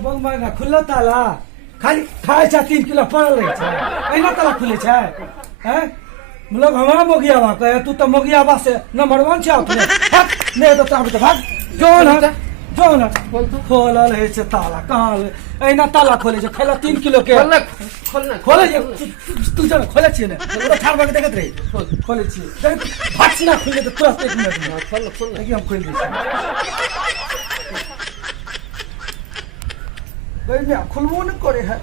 बहुत महंगा खुल्ला ताला खाली खाए 3 किलो पड़ल रहे छे एना ताला खुले छे हैं लोग हमारा मोगियावा कहे तू तो मोगियावा से नंबर 1 छे अपने नहीं तो तब तो भाग जो ना खोलल है से ताला कहां एना ताला खोले छे खेला 3 किलो के खोले तू जरा खोले छे ने तो ठार भाग देखत रही खोले छे भाग ना खुले तो तुरंत 1 मिनट में खोल देखिए हम खोल दी भाई मैं खुलबो न करे है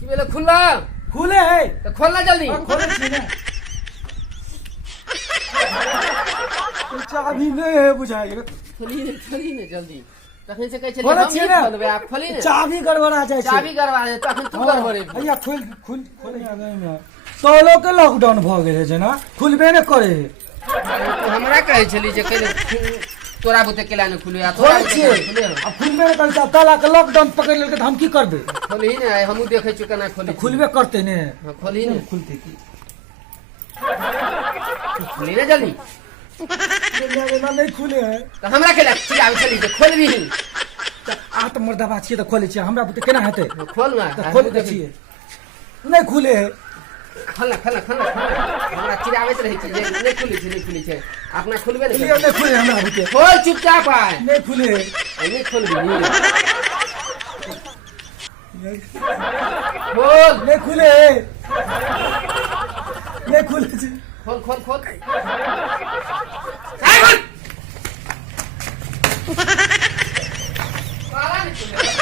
की बोले खुला खुले है तो खोलना जल्दी खोले छे ना चाबी नहीं है बुझाइए खोली ने जल्दी तखन से कह खोले छे ना खोलबे आप खोली ने चाबी गड़बड़ा जाए छे चाबी गड़बड़ा जाए तखन तू गड़बड़े भैया खोले में तोलो के लॉकडाउन भ गेले छे ना खुलबे न करे हमरा कहै छली जे कहिले तोरा बुते केला न खुले आ तोरा खोले छे अब खुलबे न करे ताला के लॉकडाउन पकड़ लेलके त हम की करबे खोली ने हमहु देखै छु केना खोली खुलबे करते ने खोली ने खुलते की खोली ने जल्दी ना नहीं खुले है तो हमरा केला चिराब छली जे खोलबी आ त मर्दाबा छिए त खोले छिए हमरा बुते केना हेतै खोल ना त खोल दे छिए नहीं खुले है खोलना हमरा चिराबैत रहै छै जे नहीं खुली छै अपना खोलबे ने ये नहीं खुले हमरा बुते खोल चुपचाप आय नहीं खुले है नहीं खोलबी खोल नहीं खुले है नहीं खुले छे खोल ताला नहीं खुले